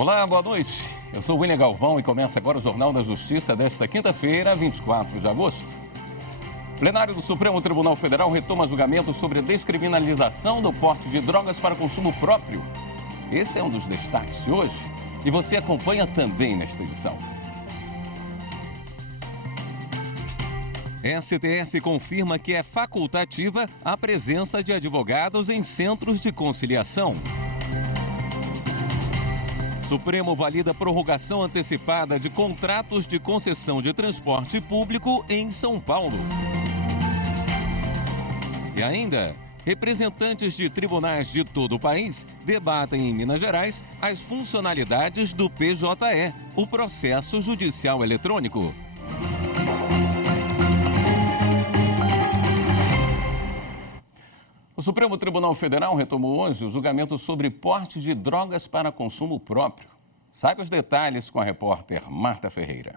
Olá, boa noite. Eu sou William Galvão e começa agora o Jornal da Justiça desta quinta-feira, 24 de agosto. O plenário do Supremo Tribunal Federal retoma julgamento sobre a descriminalização do porte de drogas para consumo próprio. Esse é um dos destaques de hoje e você acompanha também nesta edição. STF confirma que é facultativa a presença de advogados em centros de conciliação. Supremo valida prorrogação antecipada de contratos de concessão de transporte público em São Paulo. E ainda, representantes de tribunais de todo o país debatem em Minas Gerais as funcionalidades do PJE, o processo judicial eletrônico. O Supremo Tribunal Federal retomou hoje o julgamento sobre porte de drogas para consumo próprio. Saiba os detalhes com a repórter Marta Ferreira.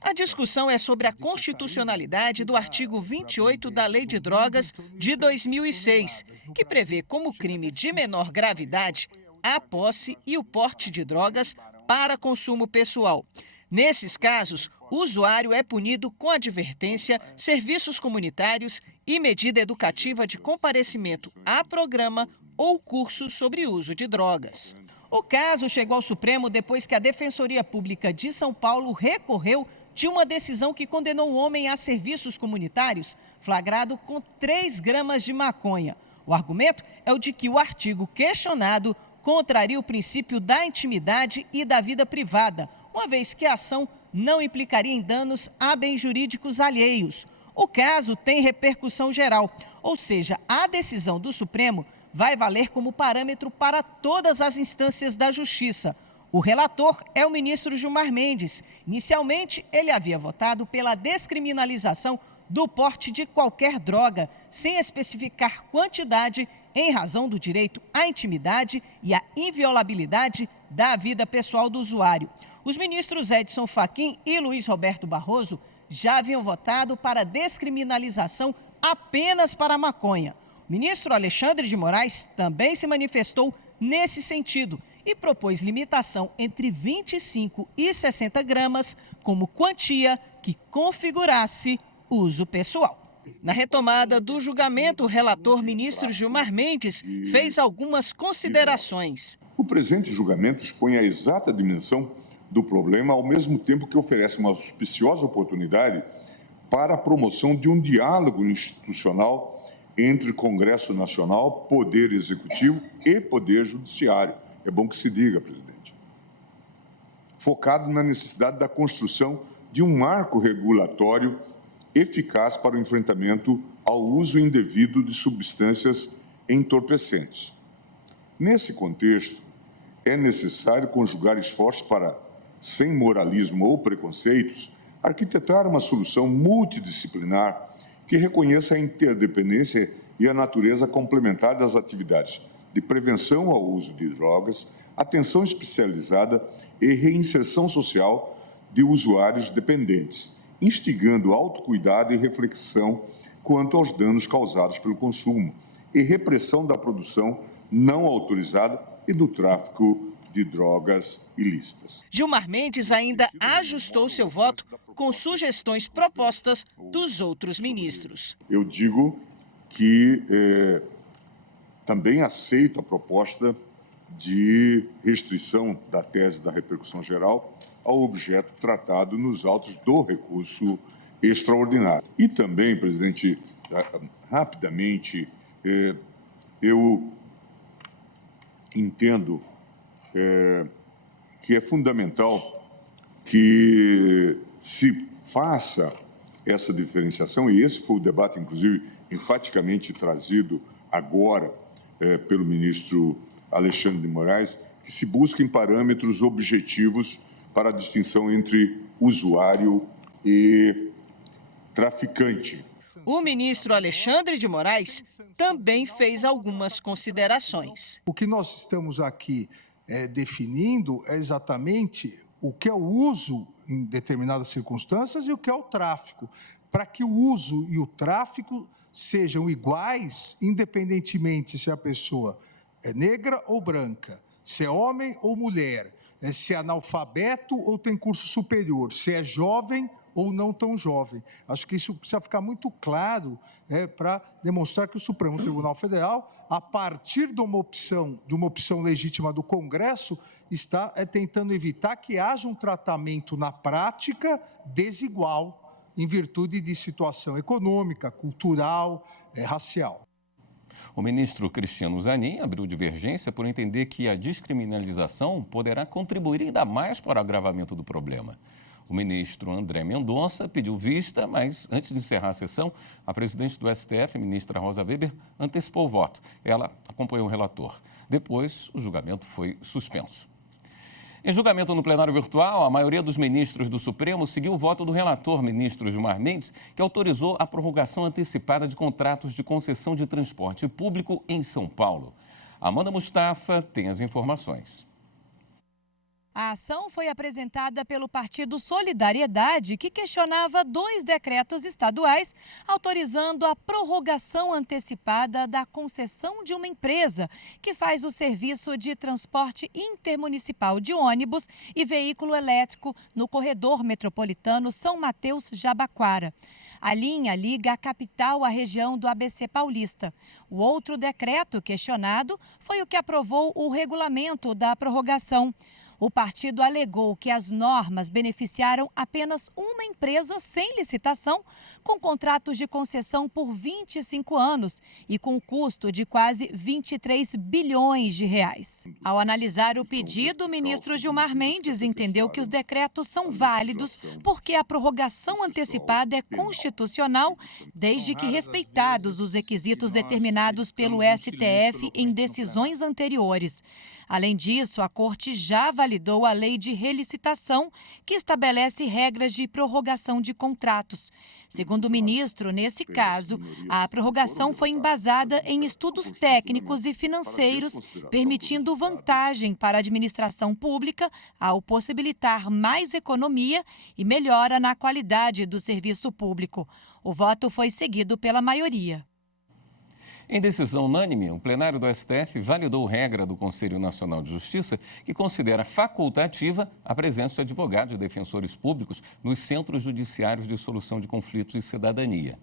A discussão é sobre a constitucionalidade do artigo 28 da Lei de Drogas de 2006, que prevê como crime de menor gravidade a posse e o porte de drogas para consumo pessoal. Nesses casos, o usuário é punido com advertência, serviços comunitários e medida educativa de comparecimento a programa ou curso sobre uso de drogas. O caso chegou ao Supremo depois que a Defensoria Pública de São Paulo recorreu de uma decisão que condenou um homem a serviços comunitários flagrado com 3 gramas de maconha. O argumento é o de que o artigo questionado contraria o princípio da intimidade e da vida privada, uma vez que a ação não implicaria em danos a bens jurídicos alheios. O caso tem repercussão geral, ou seja, a decisão do Supremo vai valer como parâmetro para todas as instâncias da Justiça. O relator é o ministro Gilmar Mendes. Inicialmente, ele havia votado pela descriminalização do porte de qualquer droga, sem especificar quantidade, em razão do direito à intimidade e à inviolabilidade da vida pessoal do usuário. Os ministros Edson Fachin e Luiz Roberto Barroso já haviam votado para descriminalização apenas para a maconha. O ministro Alexandre de Moraes também se manifestou nesse sentido e propôs limitação entre 25 e 60 gramas como quantia que configurasse uso pessoal. Na retomada do julgamento, o relator ministro Gilmar Mendes fez algumas considerações. O presente julgamento expõe a exata dimensão do problema, ao mesmo tempo que oferece uma auspiciosa oportunidade para a promoção de um diálogo institucional entre Congresso Nacional, Poder Executivo e Poder Judiciário. É bom que se diga, presidente. Focado na necessidade da construção de um marco regulatório eficaz para o enfrentamento ao uso indevido de substâncias entorpecentes. Nesse contexto, é necessário conjugar esforços para, sem moralismo ou preconceitos, arquitetar uma solução multidisciplinar que reconheça a interdependência e a natureza complementar das atividades de prevenção ao uso de drogas, atenção especializada e reinserção social de usuários dependentes, instigando autocuidado e reflexão quanto aos danos causados pelo consumo e repressão da produção não autorizada e do tráfico de drogas ilícitas. Gilmar Mendes ainda ajustou seu voto com sugestões propostas dos outros ministros. Eu digo que também aceito a proposta de restrição da tese da repercussão geral ao objeto tratado nos autos do recurso extraordinário. E também, presidente, rapidamente, eu entendo que é fundamental que se faça essa diferenciação, e esse foi o debate, inclusive, enfaticamente trazido agora pelo ministro Alexandre de Moraes, que se busquem parâmetros objetivos para a distinção entre usuário e traficante. O ministro Alexandre de Moraes também fez algumas considerações. O que nós estamos aqui definindo é exatamente o que é o uso em determinadas circunstâncias e o que é o tráfico, para que o uso e o tráfico sejam iguais, independentemente se a pessoa é negra ou branca, se é homem ou mulher, se é analfabeto ou tem curso superior, se é jovem ou não tão jovem. Acho que isso precisa ficar muito claro para demonstrar que o Supremo Tribunal Federal, a partir de uma opção legítima do Congresso, está tentando evitar que haja um tratamento na prática desigual em virtude de situação econômica, cultural, racial. O ministro Cristiano Zanin abriu divergência por entender que a descriminalização poderá contribuir ainda mais para o agravamento do problema. O ministro André Mendonça pediu vista, mas antes de encerrar a sessão, a presidente do STF, ministra Rosa Weber, antecipou o voto. Ela acompanhou o relator. Depois, o julgamento foi suspenso. Em julgamento no plenário virtual, a maioria dos ministros do Supremo seguiu o voto do relator, ministro Gilmar Mendes, que autorizou a prorrogação antecipada de contratos de concessão de transporte público em São Paulo. Amanda Mustafa tem as informações. A ação foi apresentada pelo Partido Solidariedade, que questionava 2 decretos estaduais autorizando a prorrogação antecipada da concessão de uma empresa que faz o serviço de transporte intermunicipal de ônibus e veículo elétrico no corredor metropolitano São Mateus-Jabaquara. A linha liga a capital à região do ABC Paulista. O outro decreto questionado foi o que aprovou o regulamento da prorrogação. O partido alegou que as normas beneficiaram apenas uma empresa sem licitação, com contratos de concessão por 25 anos e com custo de quase 23 bilhões de reais. Ao analisar o pedido, o ministro Gilmar Mendes entendeu que os decretos são válidos porque a prorrogação antecipada é constitucional, desde que respeitados os requisitos determinados pelo STF em decisões anteriores. Além disso, a Corte já validou a lei de relicitação, que estabelece regras de prorrogação de contratos. Segundo o ministro, nesse caso, a prorrogação foi embasada em estudos técnicos e financeiros, permitindo vantagem para a administração pública ao possibilitar mais economia e melhora na qualidade do serviço público. O voto foi seguido pela maioria. Em decisão unânime, o plenário do STF validou regra do Conselho Nacional de Justiça que considera facultativa a presença de advogados e defensores públicos nos centros judiciários de solução de conflitos e cidadania.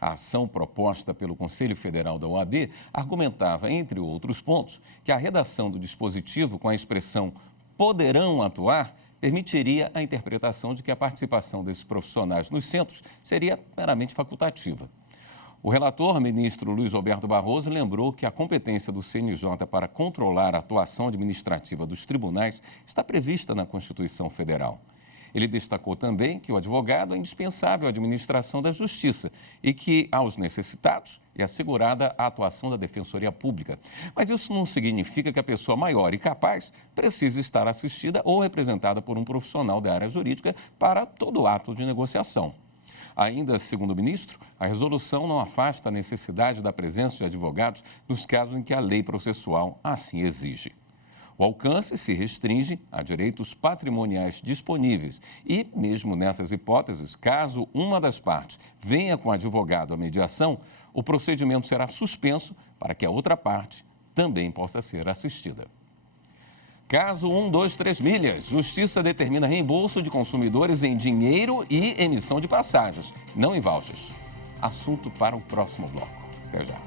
A ação proposta pelo Conselho Federal da OAB argumentava, entre outros pontos, que a redação do dispositivo com a expressão poderão atuar permitiria a interpretação de que a participação desses profissionais nos centros seria meramente facultativa. O relator, ministro Luiz Roberto Barroso, lembrou que a competência do CNJ para controlar a atuação administrativa dos tribunais está prevista na Constituição Federal. Ele destacou também que o advogado é indispensável à administração da justiça e que, aos necessitados, é assegurada a atuação da Defensoria Pública. Mas isso não significa que a pessoa maior e capaz precise estar assistida ou representada por um profissional da área jurídica para todo ato de negociação. Ainda, segundo o ministro, a resolução não afasta a necessidade da presença de advogados nos casos em que a lei processual assim exige. O alcance se restringe a direitos patrimoniais disponíveis e, mesmo nessas hipóteses, caso uma das partes venha com advogado à mediação, o procedimento será suspenso para que a outra parte também possa ser assistida. Caso 123 milhas, Justiça determina reembolso de consumidores em dinheiro e emissão de passagens, não em vouchers. Assunto para o próximo bloco. Até já.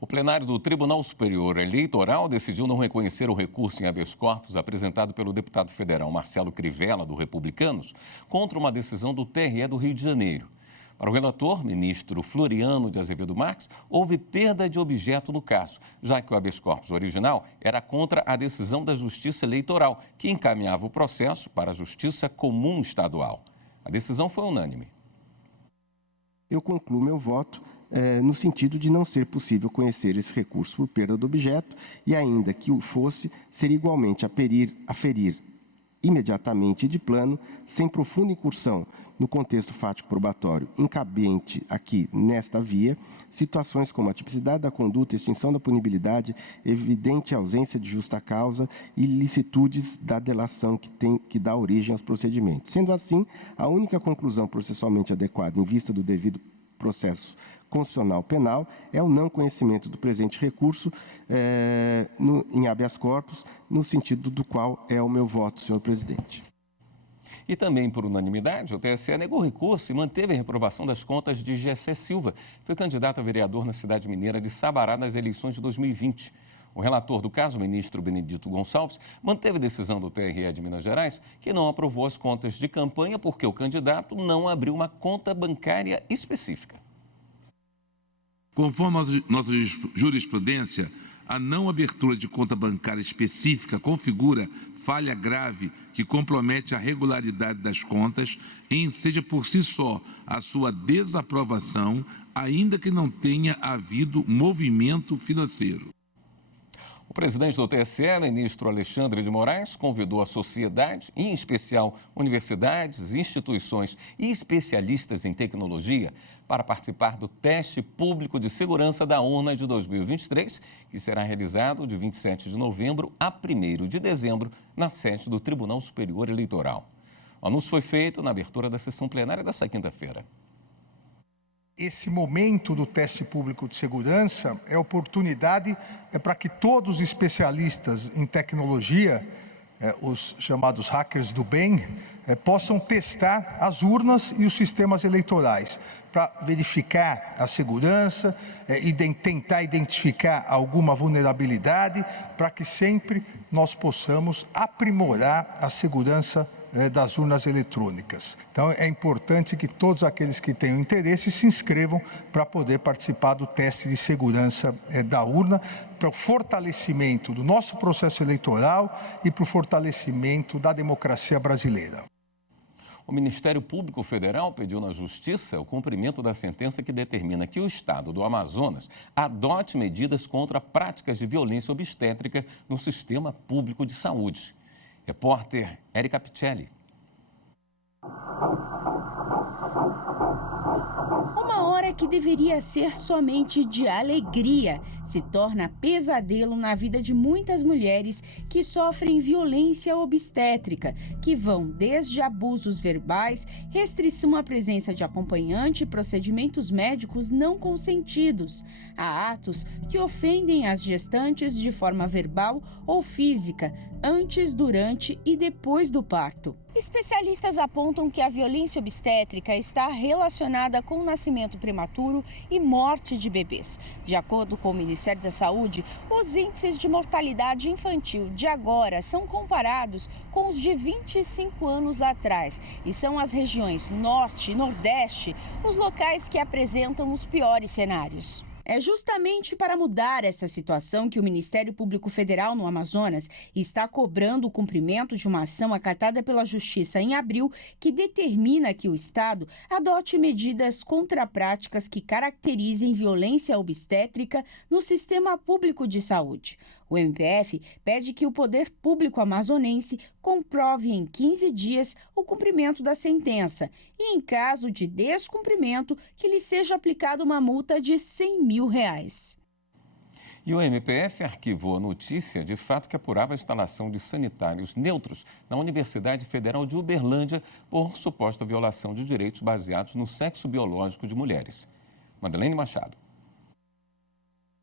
O plenário do Tribunal Superior Eleitoral decidiu não reconhecer o recurso em habeas corpus apresentado pelo deputado federal Marcelo Crivella, do Republicanos, contra uma decisão do TRE do Rio de Janeiro. Para o relator, ministro Floriano de Azevedo Marques, houve perda de objeto no caso, já que o habeas corpus original era contra a decisão da Justiça Eleitoral, que encaminhava o processo para a Justiça Comum Estadual. A decisão foi unânime. Eu concluo meu voto no sentido de não ser possível conhecer esse recurso por perda do objeto e, ainda que o fosse, seria igualmente aferir imediatamente de plano, sem profunda incursão no contexto fático probatório incabiente aqui nesta via, situações como a tipicidade da conduta, extinção da punibilidade, evidente ausência de justa causa e ilicitudes da delação que dá origem aos procedimentos. Sendo assim, a única conclusão processualmente adequada em vista do devido processo constitucional penal é o não conhecimento do presente recurso em habeas corpus, no sentido do qual é o meu voto, senhor presidente. E também por unanimidade, o TSE negou recurso e manteve a reprovação das contas de Gessé Silva, que foi candidato a vereador na cidade mineira de Sabará nas eleições de 2020. O relator do caso, o ministro Benedito Gonçalves, manteve a decisão do TRE de Minas Gerais, que não aprovou as contas de campanha porque o candidato não abriu uma conta bancária específica. Conforme nossa jurisprudência, a não abertura de conta bancária específica configura falha grave que compromete a regularidade das contas e enseja por si só a sua desaprovação, ainda que não tenha havido movimento financeiro. O presidente do TSE, ministro Alexandre de Moraes, convidou a sociedade, em especial universidades, instituições e especialistas em tecnologia, para participar do teste público de segurança da urna de 2023, que será realizado de 27 de novembro a 1º de dezembro, na sede do Tribunal Superior Eleitoral. O anúncio foi feito na abertura da sessão plenária desta quinta-feira. Esse momento do teste público de segurança é oportunidade para que todos os especialistas em tecnologia, os chamados hackers do bem, possam testar as urnas e os sistemas eleitorais para verificar a segurança e tentar identificar alguma vulnerabilidade para que sempre nós possamos aprimorar a segurança das urnas eletrônicas. Então, é importante que todos aqueles que tenham interesse se inscrevam para poder participar do teste de segurança da urna, para o fortalecimento do nosso processo eleitoral e para o fortalecimento da democracia brasileira. O Ministério Público Federal pediu na Justiça o cumprimento da sentença que determina que o Estado do Amazonas adote medidas contra práticas de violência obstétrica no sistema público de saúde. Repórter Érica Picelli. Uma hora que deveria ser somente de alegria se torna pesadelo na vida de muitas mulheres que sofrem violência obstétrica, que vão desde abusos verbais, restrição à presença de acompanhante e procedimentos médicos não consentidos, a atos que ofendem as gestantes de forma verbal ou física, antes, durante e depois do parto. Especialistas apontam que a violência obstétrica está relacionada com o nascimento prematuro e morte de bebês. De acordo com o Ministério da Saúde, os índices de mortalidade infantil de agora são comparados com os de 25 anos atrás e são as regiões Norte e Nordeste os locais que apresentam os piores cenários. É justamente para mudar essa situação que o Ministério Público Federal no Amazonas está cobrando o cumprimento de uma ação acatada pela Justiça em abril que determina que o Estado adote medidas contra práticas que caracterizem violência obstétrica no sistema público de saúde. O MPF pede que o poder público amazonense comprove em 15 dias o cumprimento da sentença e, em caso de descumprimento, que lhe seja aplicada uma multa de R$100 mil. E o MPF arquivou a notícia de fato que apurava a instalação de sanitários neutros na Universidade Federal de Uberlândia por suposta violação de direitos baseados no sexo biológico de mulheres. Madeleine Machado.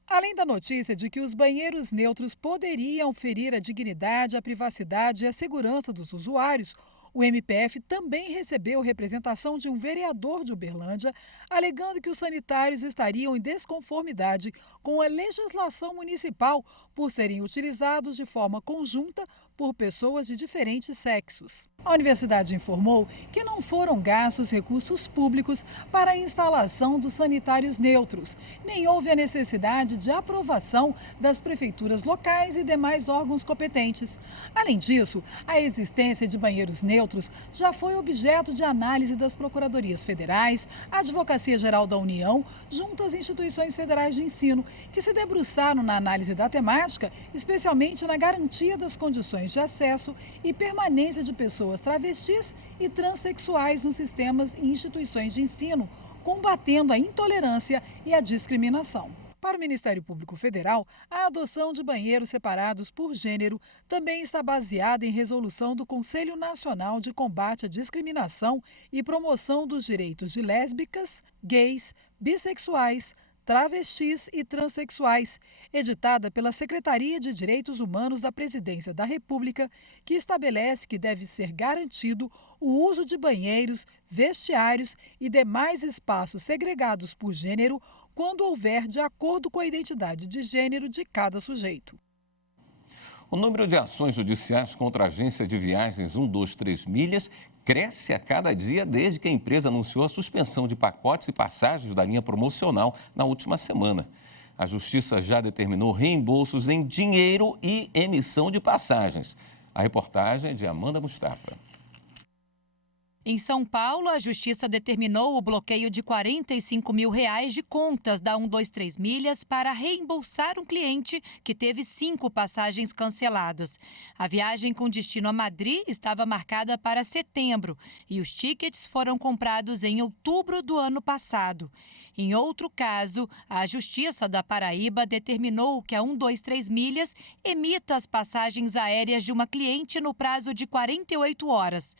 Além da notícia de que os banheiros neutros poderiam ferir a dignidade, a privacidade e a segurança dos usuários, o MPF também recebeu representação de um vereador de Uberlândia, alegando que os sanitários estariam em desconformidade com a legislação municipal por serem utilizados de forma conjunta por pessoas de diferentes sexos. A universidade informou que não foram gastos recursos públicos para a instalação dos sanitários neutros, nem houve a necessidade de aprovação das prefeituras locais e demais órgãos competentes. Além disso, a existência de banheiros neutros já foi objeto de análise das procuradorias federais, Advocacia Geral da União, junto às instituições federais de ensino, que se debruçaram na análise da temática, especialmente na garantia das condições de acesso e permanência de pessoas travestis e transexuais nos sistemas e instituições de ensino, combatendo a intolerância e a discriminação. Para o Ministério Público Federal, a adoção de banheiros separados por gênero também está baseada em resolução do Conselho Nacional de Combate à Discriminação e Promoção dos Direitos de Lésbicas, Gays, Bissexuais, Travestis e Transsexuais, editada pela Secretaria de Direitos Humanos da Presidência da República, que estabelece que deve ser garantido o uso de banheiros, vestiários e demais espaços segregados por gênero quando houver de acordo com a identidade de gênero de cada sujeito. O número de ações judiciais contra a agência de viagens 123 Milhas cresce a cada dia desde que a empresa anunciou a suspensão de pacotes e passagens da linha promocional na última semana. A Justiça já determinou reembolsos em dinheiro e emissão de passagens. A reportagem é de Amanda Mustafa. Em São Paulo, a Justiça determinou o bloqueio de R$ 45 mil de contas da 123 Milhas para reembolsar um cliente que teve 5 passagens canceladas. A viagem com destino a Madrid estava marcada para setembro e os tickets foram comprados em outubro do ano passado. Em outro caso, a Justiça da Paraíba determinou que a 123 Milhas emita as passagens aéreas de uma cliente no prazo de 48 horas.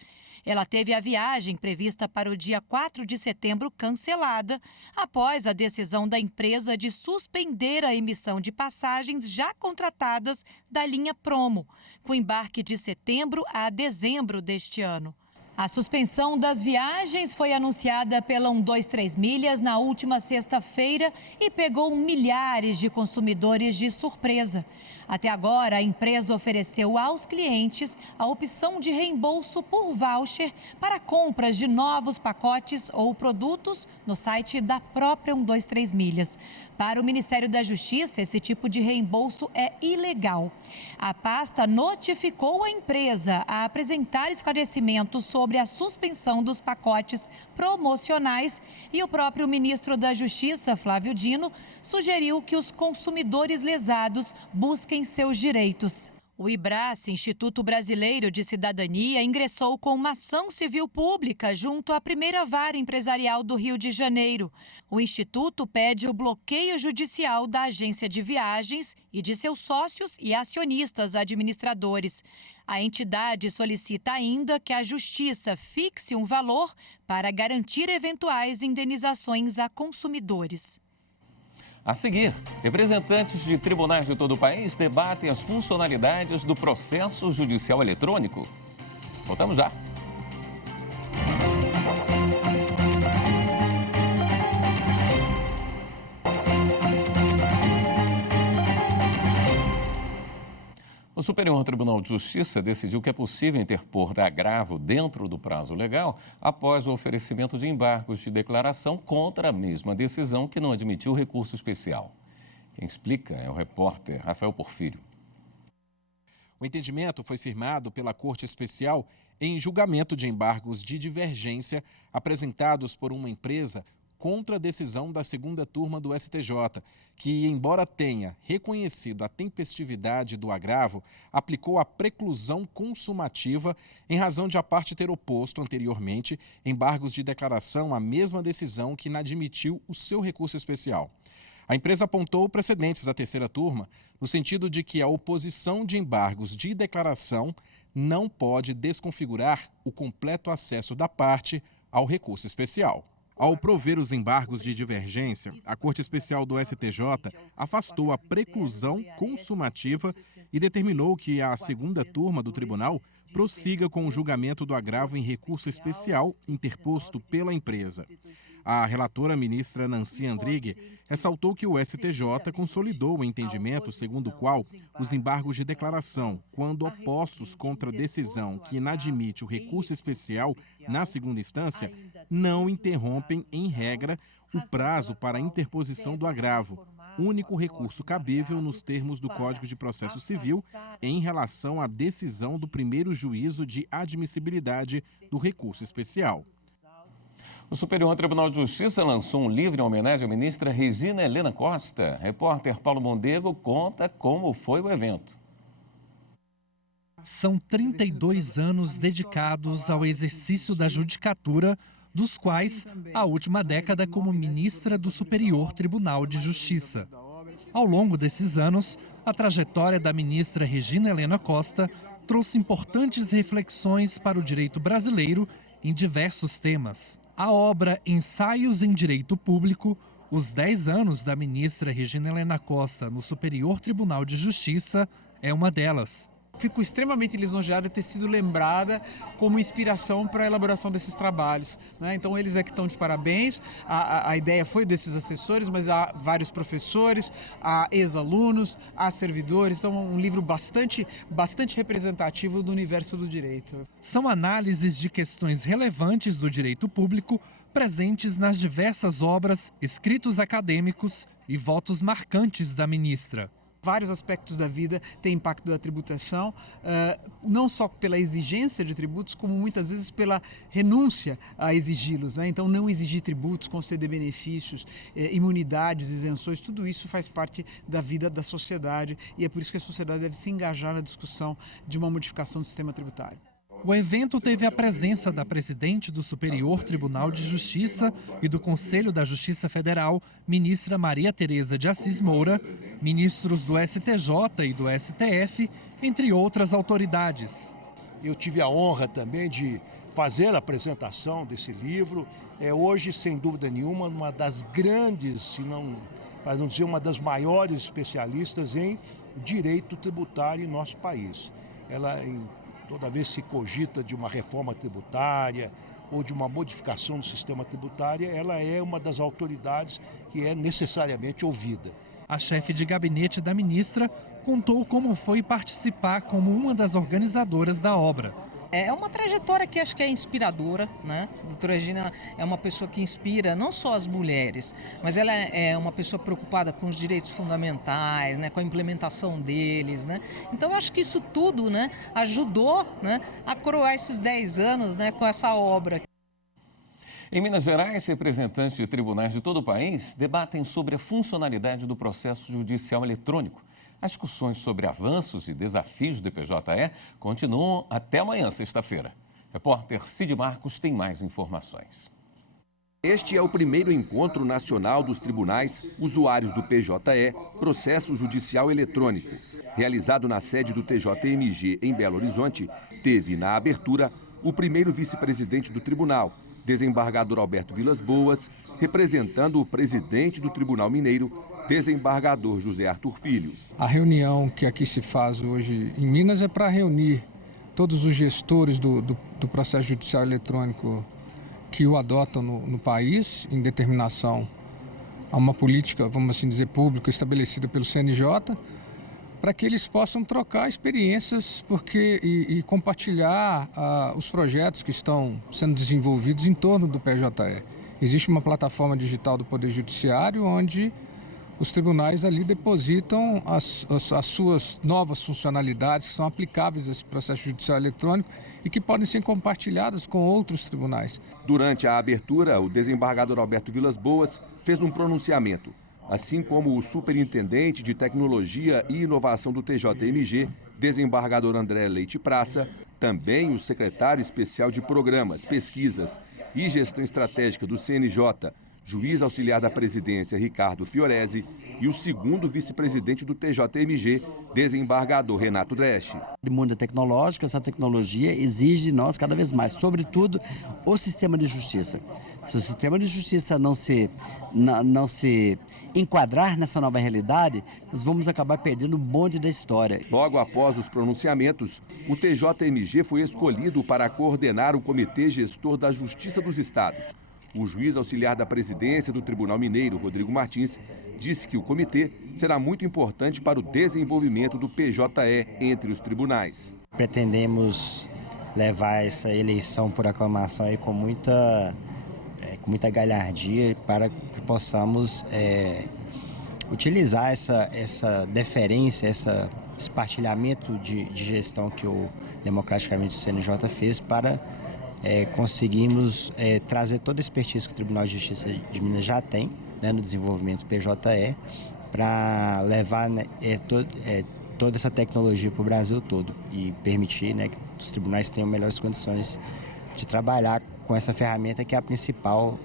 Ela teve a viagem prevista para o dia 4 de setembro cancelada, após a decisão da empresa de suspender a emissão de passagens já contratadas da linha Promo, com embarque de setembro a dezembro deste ano. A suspensão das viagens foi anunciada pela 123 Milhas na última sexta-feira e pegou milhares de consumidores de surpresa. Até agora, a empresa ofereceu aos clientes a opção de reembolso por voucher para compras de novos pacotes ou produtos no site da própria 123 Milhas. Para o Ministério da Justiça, esse tipo de reembolso é ilegal. A pasta notificou a empresa a apresentar esclarecimentos sobre a suspensão dos pacotes promocionais e o próprio ministro da Justiça, Flávio Dino, sugeriu que os consumidores lesados busquem seus direitos. O IBRAS, Instituto Brasileiro de Cidadania, ingressou com uma ação civil pública junto à primeira vara empresarial do Rio de Janeiro. O Instituto pede o bloqueio judicial da agência de viagens e de seus sócios e acionistas administradores. A entidade solicita ainda que a Justiça fixe um valor para garantir eventuais indenizações a consumidores. A seguir, representantes de tribunais de todo o país debatem as funcionalidades do processo judicial eletrônico. Voltamos já. O Superior Tribunal de Justiça decidiu que é possível interpor agravo dentro do prazo legal após o oferecimento de embargos de declaração contra a mesma decisão que não admitiu recurso especial. Quem explica é o repórter Rafael Porfírio. O entendimento foi firmado pela Corte Especial em julgamento de embargos de divergência apresentados por uma empresa contra a decisão da segunda turma do STJ, que, embora tenha reconhecido a tempestividade do agravo, aplicou a preclusão consumativa em razão de a parte ter oposto anteriormente embargos de declaração à mesma decisão que inadmitiu o seu recurso especial. A empresa apontou precedentes à terceira turma, no sentido de que a oposição de embargos de declaração não pode desconfigurar o completo acesso da parte ao recurso especial. Ao prover os embargos de divergência, a Corte Especial do STJ afastou a preclusão consumativa e determinou que a segunda turma do tribunal prossiga com o julgamento do agravo em recurso especial interposto pela empresa. A relatora ministra Nancy Andrighi ressaltou que o STJ consolidou o entendimento segundo o qual os embargos de declaração, quando opostos contra a decisão que inadmite o recurso especial na segunda instância, não interrompem, em regra, o prazo para a interposição do agravo, único recurso cabível nos termos do Código de Processo Civil em relação à decisão do primeiro juízo de admissibilidade do recurso especial. O Superior Tribunal de Justiça lançou um livro em homenagem à ministra Regina Helena Costa. Repórter Paulo Mondego conta como foi o evento. São 32 anos dedicados ao exercício da judicatura, dos quais a última década como ministra do Superior Tribunal de Justiça. Ao longo desses anos, a trajetória da ministra Regina Helena Costa trouxe importantes reflexões para o direito brasileiro em diversos temas. A obra Ensaios em Direito Público, os 10 anos da ministra Regina Helena Costa no Superior Tribunal de Justiça, é uma delas. Fico extremamente lisonjeada de ter sido lembrada como inspiração para a elaboração desses trabalhos, né? Então eles é que estão de parabéns, a ideia foi desses assessores, mas há vários professores, há ex-alunos, há servidores, então é um livro bastante representativo do universo do direito. São análises de questões relevantes do direito público presentes nas diversas obras, escritos acadêmicos e votos marcantes da ministra. Vários aspectos da vida têm impacto da tributação, não só pela exigência de tributos, como muitas vezes pela renúncia a exigi-los, né? Então, não exigir tributos, conceder benefícios, imunidades, isenções, tudo isso faz parte da vida da sociedade e é por isso que a sociedade deve se engajar na discussão de uma modificação do sistema tributário. O evento teve a presença da presidente do Superior Tribunal de Justiça e do Conselho da Justiça Federal, ministra Maria Tereza de Assis Moura, ministros do STJ e do STF, entre outras autoridades. Eu tive a honra também de fazer a apresentação desse livro. É hoje, sem dúvida nenhuma, uma das grandes, se não, para não dizer uma das maiores especialistas em direito tributário em nosso país. Ela toda vez se cogita de uma reforma tributária ou de uma modificação do sistema tributário, ela é uma das autoridades que é necessariamente ouvida. A chefe de gabinete da ministra contou como foi participar como uma das organizadoras da obra. É uma trajetória que acho que é inspiradora, né? A doutora Regina é uma pessoa que inspira não só as mulheres, mas ela é uma pessoa preocupada com os direitos fundamentais, né? Com a implementação deles, né? Então acho que isso tudo, né, ajudou, né, a coroar esses 10 anos, né, com essa obra. Em Minas Gerais, representantes de tribunais de todo o país debatem sobre a funcionalidade do processo judicial eletrônico. As discussões sobre avanços e desafios do PJE continuam até amanhã, sexta-feira. Repórter Cid Marcos tem mais informações. Este é o primeiro encontro nacional dos tribunais usuários do PJE, Processo Judicial Eletrônico. Realizado na sede do TJMG em Belo Horizonte, teve na abertura o primeiro vice-presidente do tribunal, desembargador Alberto Vilas Boas, representando o presidente do Tribunal Mineiro, desembargador José Arthur Filho. A reunião que aqui se faz hoje em Minas é para reunir todos os gestores do processo judicial eletrônico que o adotam no país, em determinação a uma política, vamos assim dizer, pública estabelecida pelo CNJ, para que eles possam trocar experiências e compartilhar os projetos que estão sendo desenvolvidos em torno do PJE. Existe uma plataforma digital do Poder Judiciário onde os tribunais ali depositam as suas novas funcionalidades que são aplicáveis a esse processo judicial eletrônico e que podem ser compartilhadas com outros tribunais. Durante a abertura, o desembargador Alberto Vilas Boas fez um pronunciamento, assim como o superintendente de Tecnologia e Inovação do TJMG, desembargador André Leite Praça, também o secretário especial de Programas, Pesquisas e Gestão Estratégica do CNJ, juiz auxiliar da presidência Ricardo Fiorese, e o segundo vice-presidente do TJMG, desembargador Renato Dresch. O mundo é tecnológico, essa tecnologia exige de nós cada vez mais, sobretudo o sistema de justiça. Se o sistema de justiça não se enquadrar nessa nova realidade, nós vamos acabar perdendo o bonde da história. Logo após os pronunciamentos, o TJMG foi escolhido para coordenar o Comitê Gestor da Justiça dos Estados. O juiz auxiliar da presidência do Tribunal Mineiro, Rodrigo Martins, disse que o comitê será muito importante para o desenvolvimento do PJE entre os tribunais. Pretendemos levar essa eleição por aclamação aí com muita galhardia para que possamos utilizar essa deferência, esse partilhamento de gestão que o democraticamente o CNJ fez para conseguimos trazer toda a expertise que o Tribunal de Justiça de Minas já tem, né, no desenvolvimento do PJE, para levar toda essa tecnologia para o Brasil todo e permitir, né, que os tribunais tenham melhores condições de trabalhar com essa ferramenta que é a principal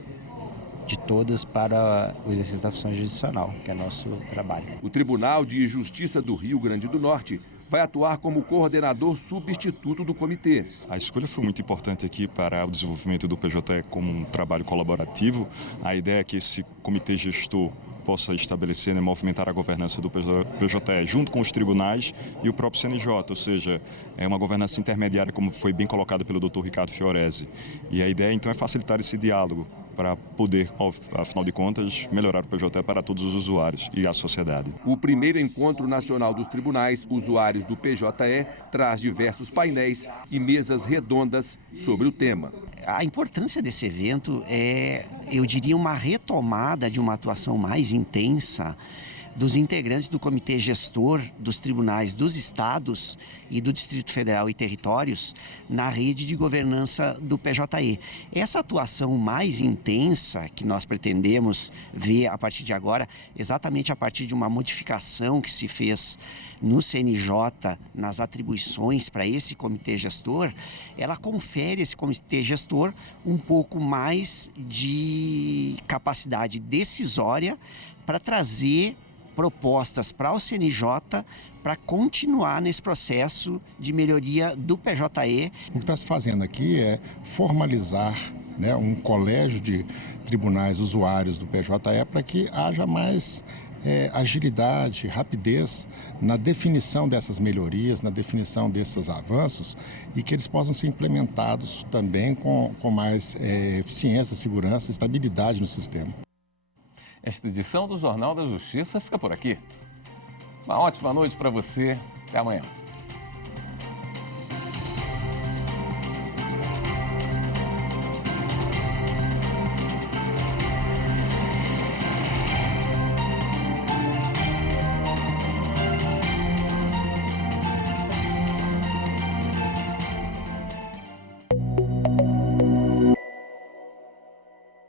de todas para o exercício da função jurisdicional, que é nosso trabalho. O Tribunal de Justiça do Rio Grande do Norte vai atuar como coordenador substituto do comitê. A escolha foi muito importante aqui para o desenvolvimento do PJE como um trabalho colaborativo. A ideia é que esse comitê gestor possa estabelecer, né, movimentar a governança do PJE junto com os tribunais e o próprio CNJ, ou seja, é uma governança intermediária, como foi bem colocado pelo Dr. Ricardo Fiorese. E a ideia, então, é facilitar esse diálogo para poder, afinal de contas, melhorar o PJE para todos os usuários e a sociedade. O primeiro Encontro Nacional dos Tribunais Usuários do PJE traz diversos painéis e mesas redondas sobre o tema. A importância desse evento é, eu diria, uma retomada de uma atuação mais intensa dos integrantes do Comitê Gestor dos Tribunais dos Estados e do Distrito Federal e Territórios na rede de governança do PJE. Essa atuação mais intensa que nós pretendemos ver a partir de agora, exatamente a partir de uma modificação que se fez no CNJ, nas atribuições para esse Comitê Gestor, ela confere a esse Comitê Gestor um pouco mais de capacidade decisória para trazer propostas para o CNJ para continuar nesse processo de melhoria do PJE. O que está se fazendo aqui é formalizar, né, um colégio de tribunais usuários do PJE para que haja mais agilidade, rapidez na definição dessas melhorias, na definição desses avanços e que eles possam ser implementados também com mais eficiência, segurança e estabilidade no sistema. Esta edição do Jornal da Justiça fica por aqui. Uma ótima noite para você. Até amanhã.